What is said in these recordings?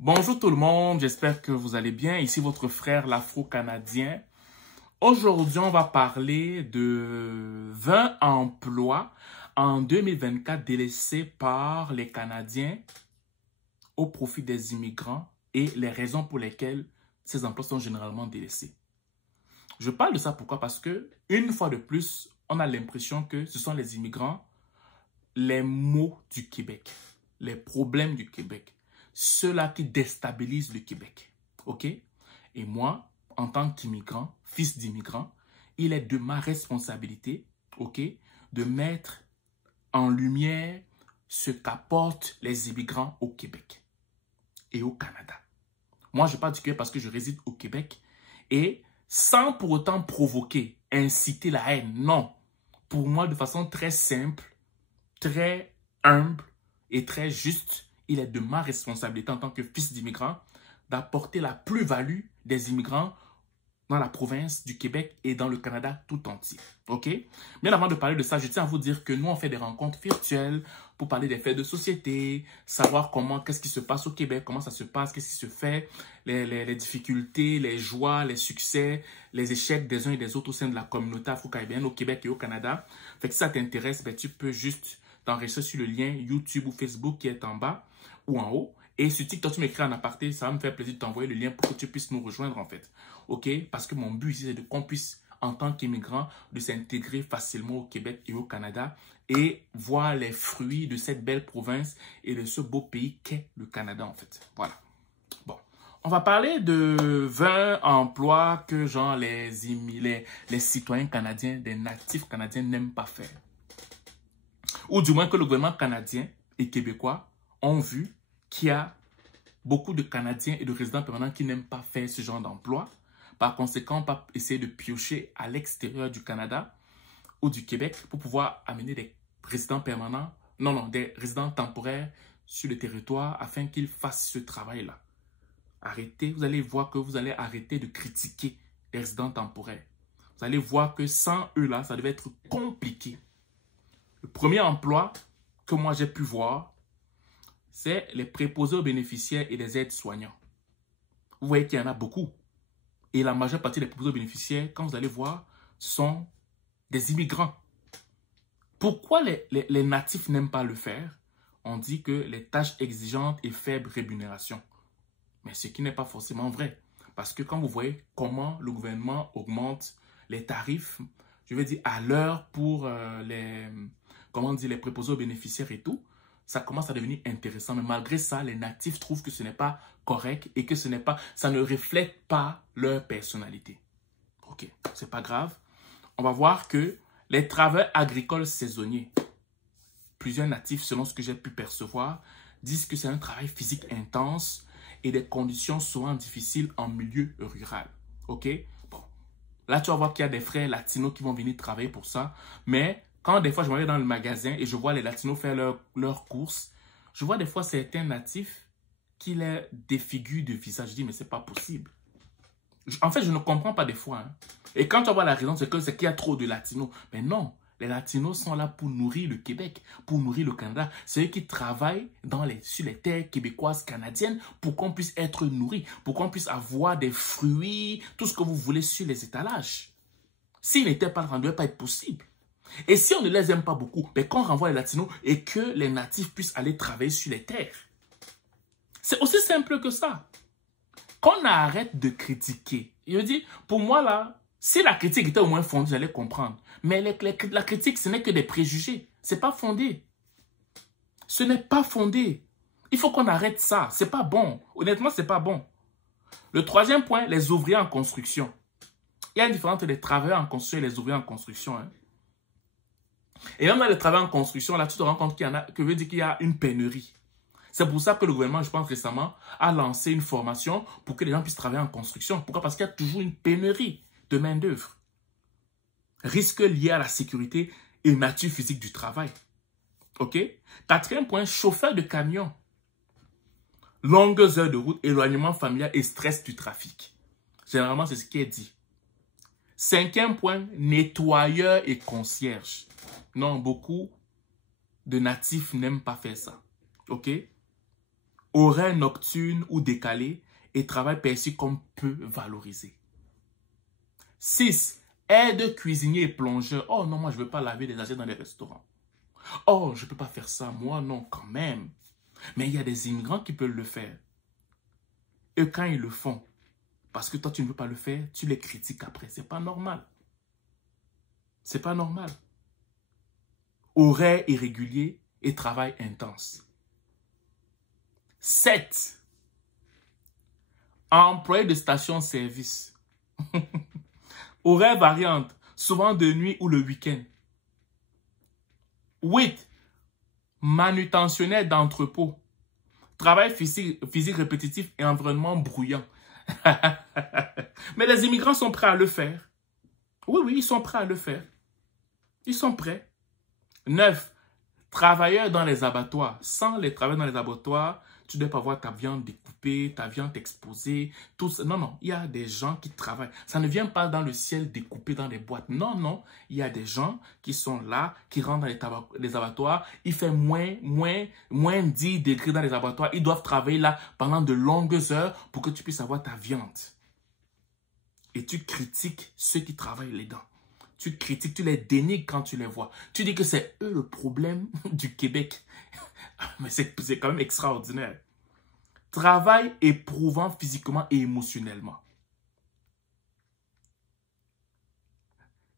Bonjour tout le monde, j'espère que vous allez bien. Ici votre frère l'Afro-Canadien. Aujourd'hui, on va parler de 20 emplois en 2024 délaissés par les Canadiens au profit des immigrants et les raisons pour lesquelles ces emplois sont généralement délaissés. Je parle de ça pourquoi? Parce que, une fois de plus, on a l'impression que ce sont les immigrants, les maux du Québec, les problèmes du Québec, ceux-là qui déstabilisent le Québec. OK? Et moi, en tant qu'immigrant, fils d'immigrant, il est de ma responsabilité, OK, de mettre en lumière ce qu'apportent les immigrants au Québec et au Canada. Moi, je parle du Québec parce que je réside au Québec et sans pour autant provoquer, inciter la haine. Non. Pour moi, de façon très simple, très humble et très juste, il est de ma responsabilité en tant que fils d'immigrant d'apporter la plus-value des immigrants dans la province du Québec et dans le Canada tout entier. OK? Bien avant de parler de ça, je tiens à vous dire que nous, on fait des rencontres virtuelles pour parler des faits de société, savoir comment, qu'est-ce qui se passe au Québec, comment ça se passe, qu'est-ce qui se fait, les difficultés, les joies, les succès, les échecs des uns et des autres au sein de la communauté afro-caribéenne au Québec et au Canada. Fait que si ça t'intéresse, ben, tu peux juste t'enregistrer sur le lien YouTube ou Facebook qui est en bas ou en haut. Et sur TikTok, tu m'écris en aparté, ça va me faire plaisir de t'envoyer le lien pour que tu puisses nous rejoindre en fait. OK? Parce que mon but ici, c'est qu'on puisse, en tant qu'immigrant, de s'intégrer facilement au Québec et au Canada et voir les fruits de cette belle province et de ce beau pays qu'est le Canada en fait. Voilà. Bon. On va parler de 20 emplois que genre les citoyens canadiens, des natifs canadiens n'aiment pas faire. Ou du moins que le gouvernement canadien et québécois ont vu qu'il y a beaucoup de Canadiens et de résidents permanents qui n'aiment pas faire ce genre d'emploi. Par conséquent, on va essayer de piocher à l'extérieur du Canada ou du Québec pour pouvoir amener des résidents permanents, des résidents temporaires sur le territoire afin qu'ils fassent ce travail-là. Arrêtez, vous allez voir que vous allez arrêter de critiquer les résidents temporaires. Vous allez voir que sans eux-là, ça devait être compliqué. Le premier emploi que moi j'ai pu voir, c'est les préposés aux bénéficiaires et les aides-soignants. Vous voyez qu'il y en a beaucoup. Et la majeure partie des préposés aux bénéficiaires, quand vous allez voir, sont des immigrants. Pourquoi les natifs n'aiment pas le faire? On dit que les tâches exigeantes et faible rémunération. Mais ce qui n'est pas forcément vrai. Parce que quand vous voyez comment le gouvernement augmente les tarifs, je veux dire à l'heure pour les préposés aux bénéficiaires et tout, ça commence à devenir intéressant. Mais malgré ça, les natifs trouvent que ce n'est pas correct et que ça ne reflète pas leur personnalité. Ok, c'est pas grave. On va voir que les travailleurs agricoles saisonniers, plusieurs natifs, selon ce que j'ai pu percevoir, disent que c'est un travail physique intense et des conditions souvent difficiles en milieu rural. Ok, bon. Là, tu vas voir qu'il y a des frères latinos qui vont venir travailler pour ça, mais quand des fois je vais dans le magasin et je vois les latinos faire leurs courses, je vois des fois certains natifs qui les défigurent de visage. Je dis, mais c'est pas possible. En fait, je ne comprends pas des fois. Hein. Et quand tu vois la raison, c'est qu'il y a trop de latinos. Mais non, les latinos sont là pour nourrir le Québec, pour nourrir le Canada. C'est eux qui travaillent sur les terres québécoises, canadiennes, pour qu'on puisse être nourri, pour qu'on puisse avoir des fruits, tout ce que vous voulez sur les étalages. S'ils n'étaient pas là, ça ne devait pas être possible. Et si on ne les aime pas beaucoup, ben qu'on renvoie les latinos et que les natifs puissent aller travailler sur les terres. C'est aussi simple que ça. Qu'on arrête de critiquer. Je dis, pour moi là, si la critique était au moins fondée, j'allais comprendre. Mais la critique, ce n'est que des préjugés. Ce n'est pas fondé. Ce n'est pas fondé. Il faut qu'on arrête ça. Ce n'est pas bon. Honnêtement, ce n'est pas bon. Le troisième point, les ouvriers en construction. Il y a une différence entre les travailleurs en construction et les ouvriers en construction. Hein. Et même dans les travailleurs en construction, là, tu te rends compte qu'il y a une pénurie. C'est pour ça que le gouvernement, je pense récemment, a lancé une formation pour que les gens puissent travailler en construction. Pourquoi? Parce qu'il y a toujours une pénurie de main-d'œuvre. Risque lié à la sécurité et nature physique du travail. OK? Quatrième point, chauffeur de camion. Longues heures de route, éloignement familial et stress du trafic. Généralement, c'est ce qui est dit. Cinquième point, nettoyeur et concierge. Non, beaucoup de natifs n'aiment pas faire ça. OK? horaires nocturnes ou décalés et travail perçu comme peu valorisé. 6. Aide cuisinier et plongeur. Oh non, moi je ne veux pas laver les assiettes dans les restaurants. Oh, je ne peux pas faire ça. Moi, non, quand même. Mais il y a des immigrants qui peuvent le faire. Et quand ils le font, parce que toi, tu ne veux pas le faire, tu les critiques après. C'est pas normal. C'est pas normal. Horaires irréguliers et travail intense. 7. Employé de station-service. Horaires variantes, souvent de nuit ou le week-end. 8. Manutentionnaire d'entrepôt. Travail physique répétitif et environnement bruyant. Mais les immigrants sont prêts à le faire. Oui, oui, ils sont prêts à le faire. Ils sont prêts. 9. Travailleurs dans les abattoirs. Sans les travailleurs dans les abattoirs, tu ne dois pas voir ta viande découpée, ta viande exposée. Tout ça. Non, non, il y a des gens qui travaillent. Ça ne vient pas dans le ciel découpé dans les boîtes. Non, non, il y a des gens qui sont là, qui rentrent dans les abattoirs. Il fait moins 10 degrés dans les abattoirs. Ils doivent travailler là pendant de longues heures pour que tu puisses avoir ta viande. Et tu critiques ceux qui travaillent les dents. Tu critiques, tu les dénigres quand tu les vois. Tu dis que c'est eux le problème du Québec. Mais c'est quand même extraordinaire. Travail éprouvant physiquement et émotionnellement.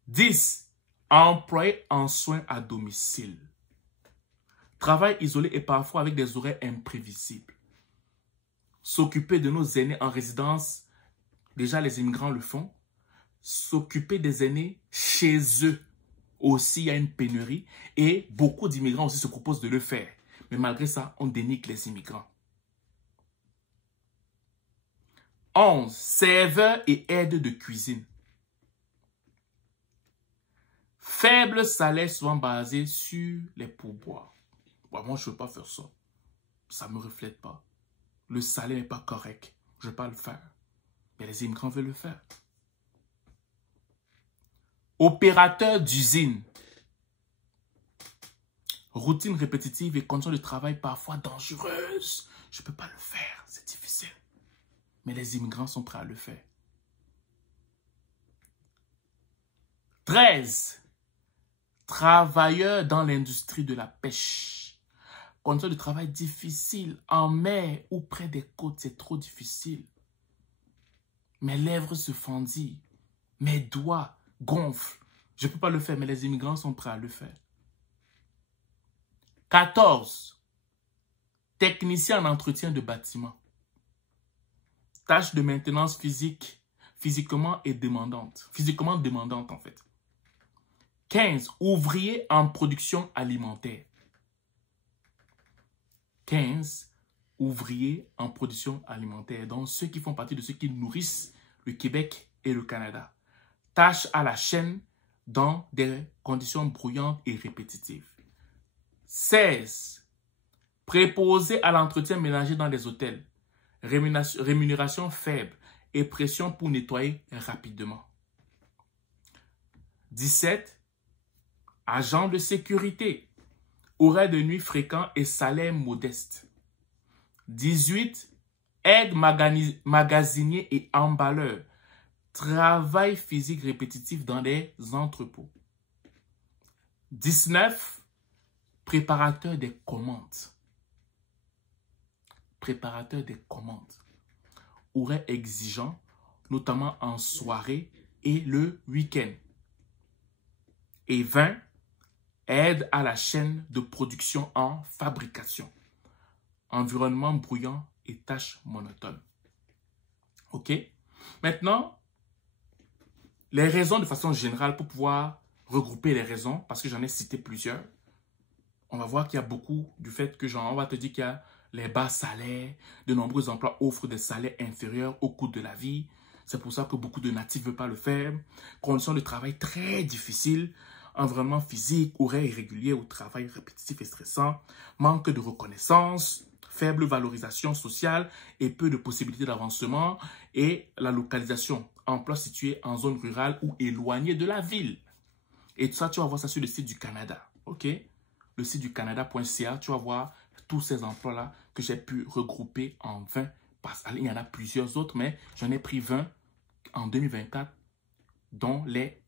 10. Employé en soins à domicile. Travail isolé et parfois avec des horaires imprévisibles. S'occuper de nos aînés en résidence, déjà les immigrants le font. S'occuper des aînés chez eux. Aussi, il y a une pénurie et beaucoup d'immigrants aussi se proposent de le faire. Mais malgré ça, on dénigre les immigrants. 11. Serveur et aide de cuisine. Faible salaire souvent basé sur les pourboires. Bon, moi, je ne veux pas faire ça. Ça ne me reflète pas. Le salaire n'est pas correct. Je ne veux pas le faire. Mais les immigrants veulent le faire. Opérateur d'usine. Routine répétitive et conditions de travail parfois dangereuses. Je ne peux pas le faire, c'est difficile. Mais les immigrants sont prêts à le faire. 13. Travailleurs dans l'industrie de la pêche. Conditions de travail difficiles en mer ou près des côtes, c'est trop difficile. Mes lèvres se fendillent, mes doigts gonflent. Je ne peux pas le faire, mais les immigrants sont prêts à le faire. 14. Technicien en entretien de bâtiment. Tâche de maintenance physiquement demandante en fait. 15. Ouvrier en production alimentaire. 15. Ouvriers en production alimentaire. Donc ceux qui font partie de ceux qui nourrissent le Québec et le Canada. Tâche à la chaîne dans des conditions bruyantes et répétitives. 16. Préposé à l'entretien ménager dans les hôtels. Rémunération faible et pression pour nettoyer rapidement. 17. Agent de sécurité. Horaires de nuit fréquents et salaire modeste. 18. Aide magasinier et emballeur. Travail physique répétitif dans les entrepôts. 19. Préparateur des commandes. Préparateur des commandes. Horaires exigeants, notamment en soirée et le week-end. Et 20. Aide à la chaîne de production en fabrication. Environnement bruyant et tâches monotones. OK? Maintenant, les raisons de façon générale pour pouvoir regrouper les raisons, parce que j'en ai cité plusieurs. On va voir qu'il y a beaucoup du fait que on va te dire qu'il y a les bas salaires, de nombreux emplois offrent des salaires inférieurs au coût de la vie. C'est pour ça que beaucoup de natifs ne veulent pas le faire. Conditions de travail très difficiles, environnement physique, horaires irréguliers ou travail répétitif et stressant, manque de reconnaissance, faible valorisation sociale et peu de possibilités d'avancement et la localisation, emploi situé en zone rurale ou éloigné de la ville. Et tout ça, tu vas voir ça sur le site du Canada, ok? Le site du canada.ca, tu vas voir tous ces emplois-là que j'ai pu regrouper en 20. Il y en a plusieurs autres, mais j'en ai pris 20 en 2024 dont les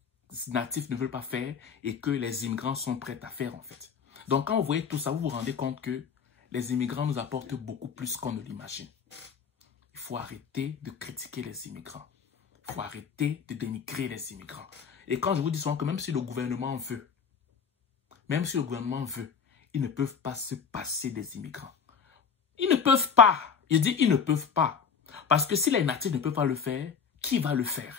natifs ne veulent pas faire et que les immigrants sont prêts à faire en fait. Donc quand vous voyez tout ça, vous vous rendez compte que les immigrants nous apportent beaucoup plus qu'on ne l'imagine. Il faut arrêter de critiquer les immigrants. Il faut arrêter de dénigrer les immigrants. Et quand je vous dis souvent que même si le gouvernement veut, ils ne peuvent pas se passer des immigrants. Ils ne peuvent pas. Je dis ils ne peuvent pas. Parce que si les natifs ne peuvent pas le faire, qui va le faire?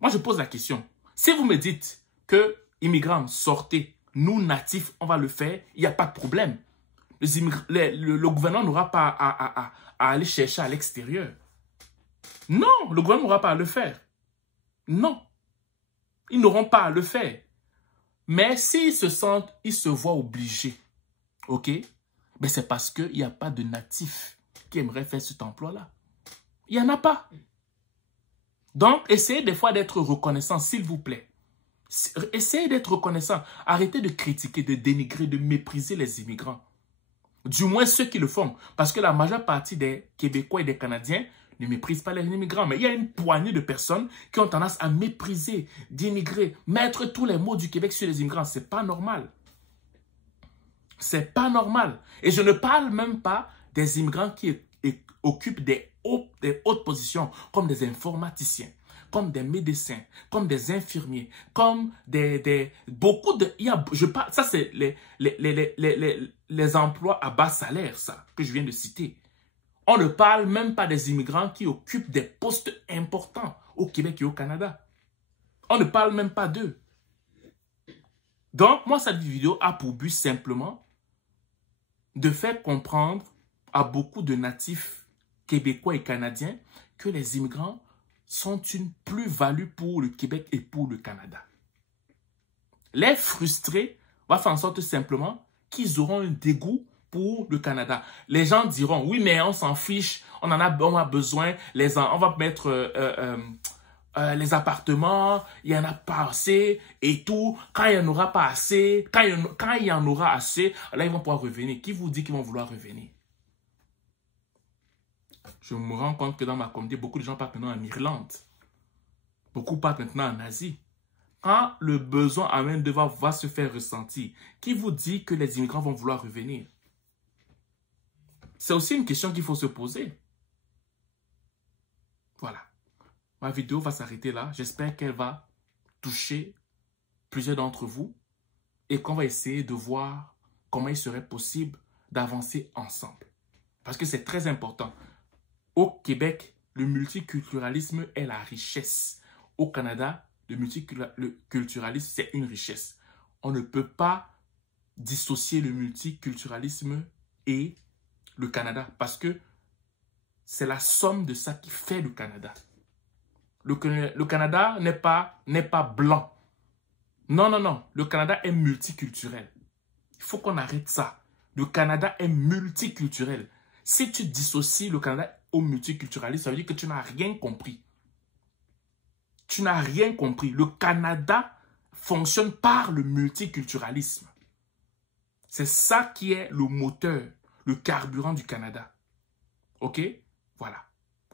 Moi, je pose la question. Si vous me dites que immigrants, sortez, nous natifs, on va le faire, il n'y a pas de problème. Le gouvernement n'aura pas à aller chercher à l'extérieur. Non, le gouvernement n'aura pas à le faire. Non. Ils n'auront pas à le faire. Mais s'ils se sentent, ils se voient obligés. OK? Ben c'est parce qu'il n'y a pas de natifs qui aimeraient faire cet emploi-là. Il n'y en a pas. Donc, essayez des fois d'être reconnaissant, s'il vous plaît. Essayez d'être reconnaissant. Arrêtez de critiquer, de dénigrer, de mépriser les immigrants. Du moins ceux qui le font. Parce que la majeure partie des Québécois et des Canadiens ne méprisent pas les immigrants. Mais il y a une poignée de personnes qui ont tendance à mépriser, dénigrer, mettre tous les mots du Québec sur les immigrants. C'est pas normal. C'est pas normal. Et je ne parle même pas des immigrants qui occupent des hautes positions, comme des informaticiens, comme des médecins, comme des infirmiers, comme beaucoup de... ça, c'est les emplois à bas salaire, ça, que je viens de citer. On ne parle même pas des immigrants qui occupent des postes importants au Québec et au Canada. On ne parle même pas d'eux. Donc, moi, cette vidéo a pour but simplement de faire comprendre à beaucoup de natifs québécois et canadiens que les immigrants sont une plus-value pour le Québec et pour le Canada. Les frustrés va faire en sorte simplement qu'ils auront un dégoût pour le Canada. Les gens diront, oui, mais on s'en fiche, on a besoin, on va mettre les appartements, il n'y en a pas assez et tout. Quand il n'y en aura pas assez, quand il y en aura assez, là, ils vont pouvoir revenir. Qui vous dit qu'ils vont vouloir revenir? Je me rends compte que dans ma communauté, beaucoup de gens partent maintenant en Irlande. Beaucoup partent maintenant en Asie. Quand le besoin à main d'œuvre va se faire ressentir, qui vous dit que les immigrants vont vouloir revenir? C'est aussi une question qu'il faut se poser. Voilà. Ma vidéo va s'arrêter là. J'espère qu'elle va toucher plusieurs d'entre vous et qu'on va essayer de voir comment il serait possible d'avancer ensemble. Parce que c'est très important. Au Québec, le multiculturalisme est la richesse. Au Canada, le multiculturalisme, c'est une richesse. On ne peut pas dissocier le multiculturalisme et le Canada parce que c'est la somme de ça qui fait le Canada. Le Canada n'est pas blanc. Non, non, non. Le Canada est multiculturel. Il faut qu'on arrête ça. Le Canada est multiculturel. Si tu dissocies le Canada au multiculturalisme, ça veut dire que tu n'as rien compris. Tu n'as rien compris. Le Canada fonctionne par le multiculturalisme. C'est ça qui est le moteur, le carburant du Canada. OK? Voilà.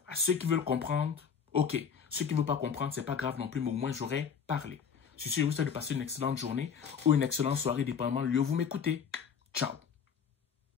À ceux qui veulent comprendre, OK. Ceux qui ne veulent pas comprendre, ce n'est pas grave non plus, mais au moins j'aurais parlé. Je vous souhaite de passer une excellente journée ou une excellente soirée, dépendamment du lieu où vous m'écoutez. Ciao.